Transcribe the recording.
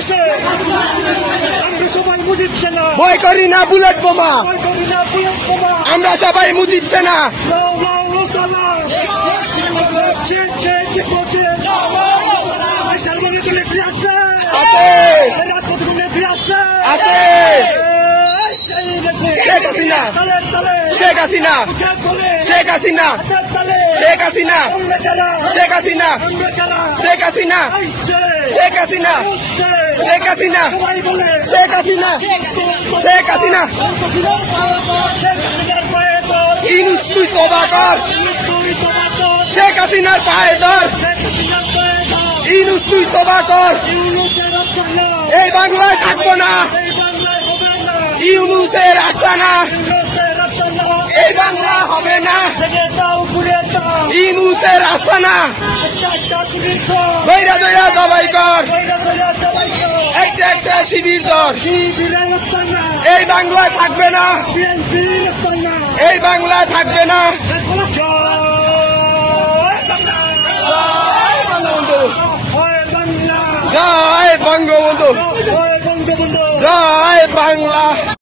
বাংলাদেশে আমরা সবাই মুজিব সেনা, ভয় করি না বুলেট বোমা, ভয় করি না বুলেট বোমা, আমরা সবাই মুজিব সেনা। লাউ লাউ লো সালাম, চেন চেন চেন চেন, এই সালমানের তুলে কি আছে? আছে। এই রাজপথে কি আছে? আছে। এই সেই দেখে শেখ হাসিনা, তালে তালে শেখ হাসিনা, উঠে বলে শেখ হাসিনা, হাতের তালে শেখ হাসিনা, আমরা যারা, শেখ হাসিনা, আমরা যারা শেখ হাসিনা, আইছে, শেখ হাসিনা, উঠছে, শেখ হাসিনা, সবাই বলে শেখ হাসিনা, শেখ হাসিনা, ইউনূস তুই তওবা কর, শেখ হাসিনার পায়ে ধর, ইউনূস তুই তওবা কর, এই বাংলায় থাকবো না, ইউনূসের আস্তানা, এই বাংলা হবে না, ইউনূসের আস্তানা, দইরা দইরা জবাই কর, একটা একটা শিবির ধর, এই বাংলায় থাকবে না, এই বাংলায় থাকবে না। জয় বঙ্গবন্ধু, জয় বাংলা।